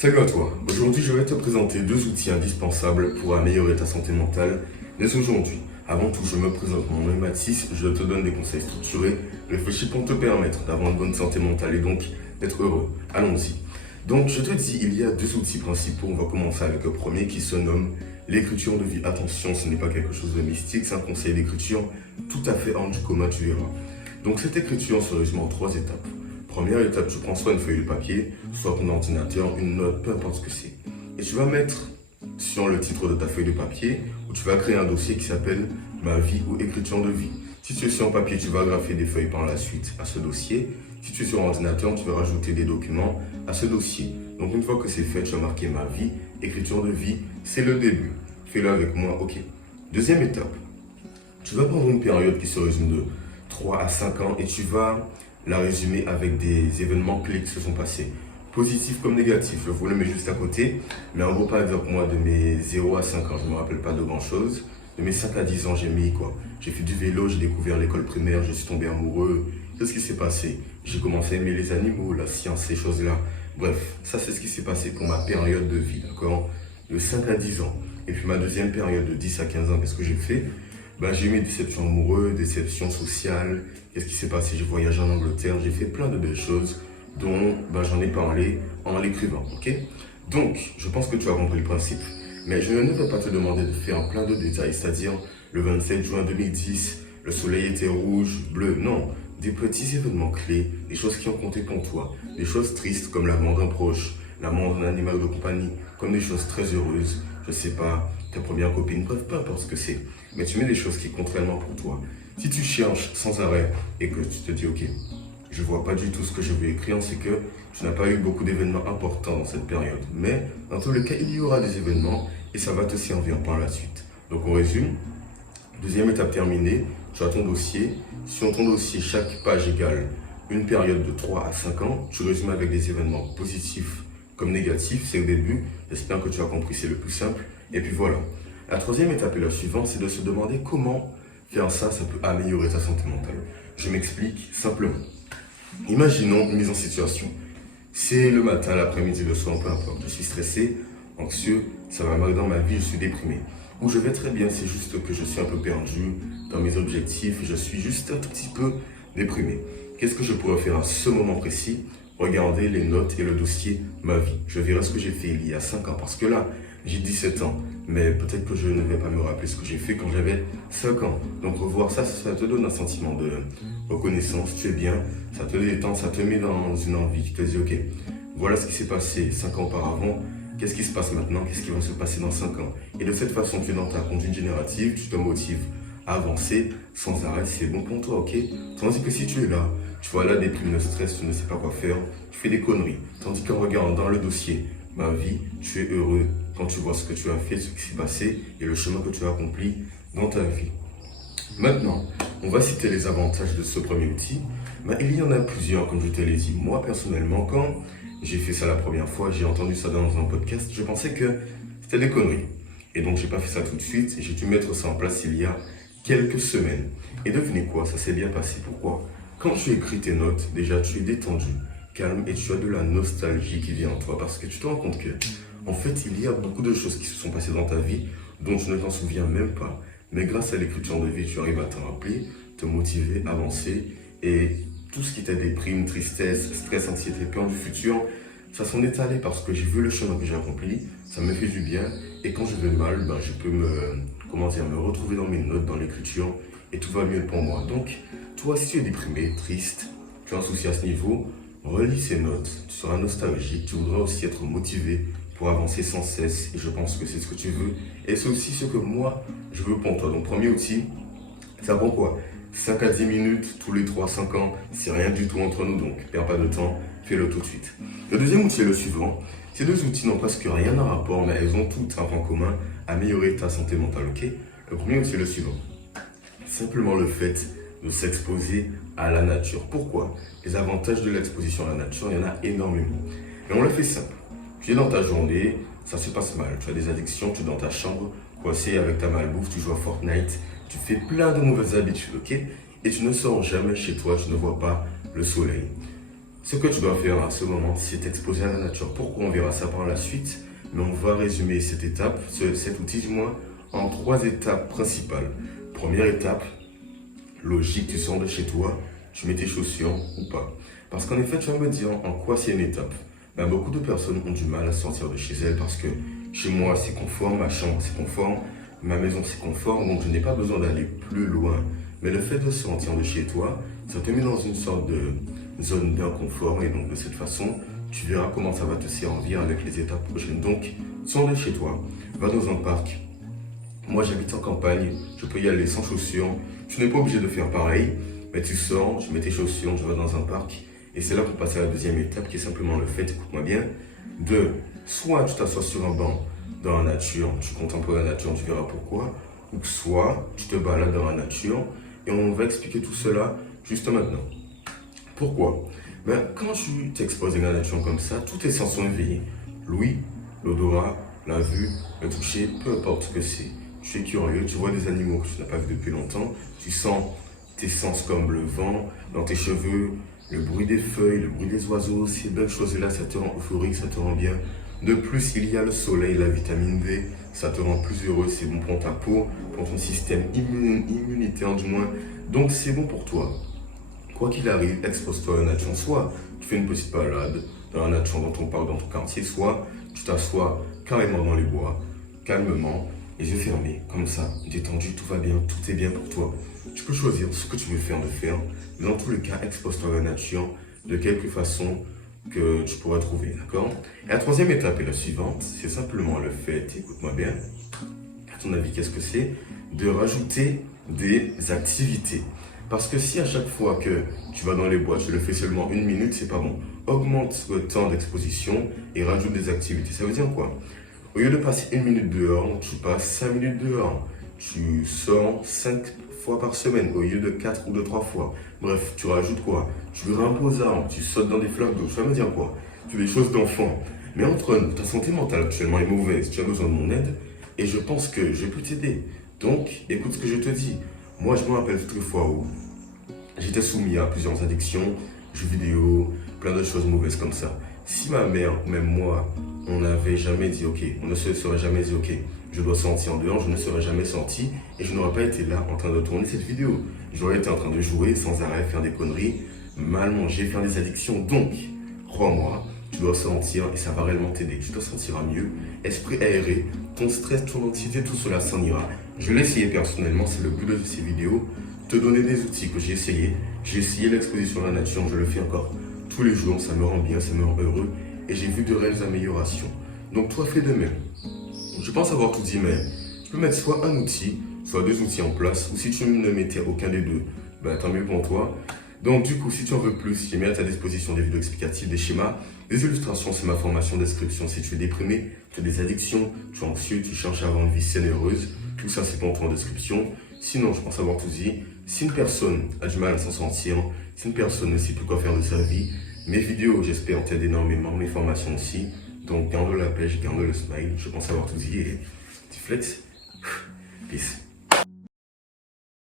Salut à toi, aujourd'hui je vais te présenter deux outils indispensables pour améliorer ta santé mentale dès aujourd'hui. Avant tout, je me présente, mon nom est Mathis, je te donne des conseils structurés, réfléchis pour te permettre d'avoir une bonne santé mentale et donc d'être heureux. Allons-y. Donc je te dis, il y a deux outils principaux, on va commencer avec le premier qui se nomme l'écriture de vie. Attention, ce n'est pas quelque chose de mystique, c'est un conseil d'écriture tout à fait hors du commun, tu verras. Donc cette écriture se résume en trois étapes. Première étape, tu prends soit une feuille de papier, soit ton ordinateur, une note, peu importe ce que c'est. Et tu vas mettre sur le titre de ta feuille de papier, où tu vas créer un dossier qui s'appelle Ma vie ou écriture de vie. Si tu es sur papier, tu vas graffer des feuilles par la suite à ce dossier. Si tu es sur ordinateur, tu vas rajouter des documents à ce dossier. Donc une fois que c'est fait, tu vas marquer Ma vie, écriture de vie, c'est le début. Fais-le avec moi, ok. Deuxième étape, tu vas prendre une période qui se résume de 3 à 5 ans et tu vas la résumer avec des événements clés qui se sont passés, positifs comme négatifs. Je vous le mets juste à côté, mais en gros, par exemple, moi, de mes 0 à 5 ans, je ne me rappelle pas de grand-chose. De mes 5 à 10 ans, j'ai mis quoi? J'ai fait du vélo, j'ai découvert l'école primaire, je suis tombé amoureux. Qu'est-ce qui s'est passé? J'ai commencé à aimer les animaux, la science, ces choses-là. Bref, ça, c'est ce qui s'est passé pour ma période de vie, d'accord? De 5 à 10 ans. Et puis ma deuxième période de 10 à 15 ans, qu'est-ce que j'ai fait? J'ai eu mes déceptions amoureuses, déceptions sociales. Qu'est-ce qui s'est passé? J'ai voyagé en Angleterre, j'ai fait plein de belles choses dont j'en ai parlé en l'écrivant, ok? Donc, je pense que tu as compris le principe. Mais je ne vais pas te demander de faire plein de détails, c'est-à-dire le 27 juin 2010, le soleil était rouge, bleu. Non, des petits événements clés, des choses qui ont compté pour toi, des choses tristes comme la mort d'un proche, la mort d'un animal de compagnie, comme des choses très heureuses, je sais pas, ta première copine, bref, peu importe ce que c'est. Mais tu mets des choses qui comptent réellement pour toi. Si tu cherches sans arrêt et que tu te dis, ok, je vois pas du tout ce que je veux écrire, c'est que tu n'as pas eu beaucoup d'événements importants dans cette période. Mais dans tous les cas, il y aura des événements et ça va te servir par la suite. Donc on résume. Deuxième étape terminée, tu as ton dossier. Sur ton dossier, chaque page égale une période de 3 à 5 ans. Tu résumes avec des événements positifs comme négatifs, c'est au début. J'espère que tu as compris, c'est le plus simple. Et puis voilà. La troisième étape et la suivante, c'est de se demander comment faire ça, ça peut améliorer ta santé mentale. Je m'explique simplement. Imaginons une mise en situation. C'est le matin, l'après-midi, le soir, peu importe. Je suis stressé, anxieux, ça va mal dans ma vie, je suis déprimé. Ou je vais très bien, c'est juste que je suis un peu perdu dans mes objectifs, je suis juste un tout petit peu déprimé. Qu'est-ce que je pourrais faire à ce moment précis? Regarder les notes et le dossier Ma vie. Je verrai ce que j'ai fait il y a 5 ans, parce que là, j'ai 17 ans, mais peut-être que je ne vais pas me rappeler ce que j'ai fait quand j'avais 5 ans. Donc revoir ça, ça te donne un sentiment de reconnaissance, tu es bien, ça te détend, ça te met dans une envie. Tu te dis, ok, voilà ce qui s'est passé 5 ans auparavant, qu'est-ce qui se passe maintenant, qu'est-ce qui va se passer dans 5 ans. Et de cette façon, tu es dans ta conduite générative, tu te motives à avancer sans arrêt, c'est bon pour toi, ok? Tandis que si tu es là, tu vois la déprime, le stress, tu ne sais pas quoi faire, tu fais des conneries. Tandis qu'en regardant le dossier Ma vie, tu es heureux quand tu vois ce que tu as fait, ce qui s'est passé et le chemin que tu as accompli dans ta vie. Maintenant, on va citer les avantages de ce premier outil. Il y en a plusieurs, comme je te l'ai dit. Moi, personnellement, quand j'ai fait ça la première fois, j'ai entendu ça dans un podcast, je pensais que c'était des conneries. Et donc, j'ai pas fait ça tout de suite. J'ai dû mettre ça en place il y a quelques semaines. Et devinez quoi, ça s'est bien passé. Pourquoi? Quand tu écris tes notes, déjà, tu es détendu, calme et tu as de la nostalgie qui vient en toi. Parce que tu te rends compte que, en fait, il y a beaucoup de choses qui se sont passées dans ta vie dont tu ne t'en souviens même pas. Mais grâce à l'écriture de vie, tu arrives à te rappeler, te motiver, avancer. Et tout ce qui t'a déprime, tristesse, stress, anxiété, peur du futur, ça s'en est allé parce que j'ai vu le chemin que j'ai accompli, ça me fait du bien. Et quand je vais mal, je peux me retrouver dans mes notes, dans l'écriture, et tout va mieux pour moi. Donc, toi, si tu es déprimé, triste, tu as un souci à ce niveau, relis ces notes, tu seras nostalgique, tu voudras aussi être motivé pour avancer sans cesse, et je pense que c'est ce que tu veux, et c'est aussi ce que moi, je veux pour toi. Donc, premier outil, ça prend quoi? 5 à 10 minutes tous les 3 à 5 ans, c'est rien du tout entre nous, donc perds pas de temps, fais-le tout de suite. Le deuxième outil est le suivant. Ces deux outils n'ont presque rien à rapport, mais elles ont toutes un point commun, améliorer ta santé mentale, ok? Le premier outil est le suivant. Simplement le fait de s'exposer à la nature. Pourquoi? Les avantages de l'exposition à la nature, il y en a énormément. Et on le fait simple. Tu es dans ta journée, ça se passe mal, tu as des addictions, tu es dans ta chambre, coincé avec ta malbouffe, tu joues à Fortnite, tu fais plein de mauvaises habitudes, ok? Et tu ne sors jamais chez toi, tu ne vois pas le soleil. Ce que tu dois faire à ce moment, c'est t'exposer à la nature. Pourquoi? On verra ça par la suite, mais on va résumer cette étape, cet outil du moins, en 3 étapes principales. Première étape, logique, tu sors de chez toi, tu mets tes chaussures ou pas. Parce qu'en effet, tu vas me dire en quoi c'est une étape. Ben, beaucoup de personnes ont du mal à sortir de chez elles parce que chez moi c'est confort, ma chambre c'est confort, ma maison c'est confort, donc je n'ai pas besoin d'aller plus loin. Mais le fait de sortir de chez toi, ça te met dans une sorte de zone d'inconfort et donc de cette façon, tu verras comment ça va te servir avec les étapes prochaines. Donc, sors de chez toi, va dans un parc. Moi j'habite en campagne, je peux y aller sans chaussures. Tu n'es pas obligé de faire pareil, mais tu sors, tu mets tes chaussures, tu vas dans un parc. Et c'est là qu'on passe à la deuxième étape qui est simplement le fait, écoute-moi bien, de soit tu t'assois sur un banc dans la nature, tu contemples la nature, tu verras pourquoi, ou soit tu te balades dans la nature et on va expliquer tout cela juste maintenant. Pourquoi? Ben, quand tu t'exposes à la nature comme ça, tous tes sens sont éveillés. L'ouïe, l'odorat, la vue, le toucher, peu importe ce que c'est. Tu es curieux, tu vois des animaux que tu n'as pas vus depuis longtemps, tu sens tes sens comme le vent dans tes cheveux, le bruit des feuilles, le bruit des oiseaux, ces belles choses-là, ça te rend euphorique, ça te rend bien. De plus, il y a le soleil, la vitamine D, ça te rend plus heureux, c'est bon pour ta peau, pour ton système immunitaire du moins. Donc c'est bon pour toi. Quoi qu'il arrive, expose-toi à la nature. Soit tu fais une petite balade dans la nature, dans ton parc, dans ton quartier, soit tu t'assois carrément dans les bois, calmement, les yeux fermés, comme ça, détendu, tout va bien, tout est bien pour toi. Tu peux choisir ce que tu veux faire de faire, mais dans tous les cas, expose-toi à la nature de quelque façon que tu pourras trouver, d'accord? Et la troisième étape est la suivante, c'est simplement le fait, écoute-moi bien, à ton avis, qu'est-ce que c'est? De rajouter des activités. Parce que si à chaque fois que tu vas dans les bois, tu le fais seulement 1 minute, c'est pas bon. Augmente le temps d'exposition et rajoute des activités. Ça veut dire quoi? Au lieu de passer 1 minute dehors, tu passes 5 minutes dehors. Tu sors 5 fois par semaine au lieu de 4 ou de 3 fois. Bref, tu rajoutes quoi? Tu grimpes aux arbres, tu sautes dans des flaques d'eau. Ça veut dire quoi? Tu fais des choses d'enfant. Mais entre nous, ta santé mentale actuellement est mauvaise. Tu as besoin de mon aide et je pense que je peux t'aider. Donc, écoute ce que je te dis. Moi, je me rappelle toutes les fois où j'étais soumis à plusieurs addictions, jeux vidéo, plein de choses mauvaises comme ça. Si ma mère, même moi, on n'avait jamais dit ok, on ne se serait jamais dit ok, je dois sortir en dehors, je ne serais jamais sorti et je n'aurais pas été là en train de tourner cette vidéo. J'aurais été en train de jouer sans arrêt, faire des conneries, mal manger, faire des addictions. Donc, crois-moi, tu dois sortir et ça va réellement t'aider. Tu te sentiras mieux, esprit aéré, ton stress, ton anxiété, tout cela s'en ira. Je l'ai essayé personnellement, c'est le but de ces vidéos, te donner des outils que j'ai essayé. J'ai essayé l'exposition à la nature, je le fais encore tous les jours, ça me rend bien, ça me rend heureux et j'ai vu de réelles améliorations. Donc toi, fais de même. Je pense avoir tout dit, mais tu peux mettre soit un outil, soit 2 outils en place, ou si tu ne mettais aucun des deux, ben, tant mieux pour toi. Donc du coup, si tu en veux plus, j'ai mis à ta disposition des vidéos explicatives, des schémas, des illustrations, c'est ma formation description. Si tu es déprimé, tu as des addictions, tu es anxieux, tu cherches à avoir une vie saine et heureuse, tout ça c'est pour toi en description. Sinon, je pense avoir tout dit. Si une personne a du mal à s'en sortir, si une personne ne sait plus quoi faire de sa vie, mes vidéos, j'espère, t'aident énormément, mes formations aussi. Donc, garde la pêche, garde le smile. Je pense avoir tout dit et petit flex. Peace.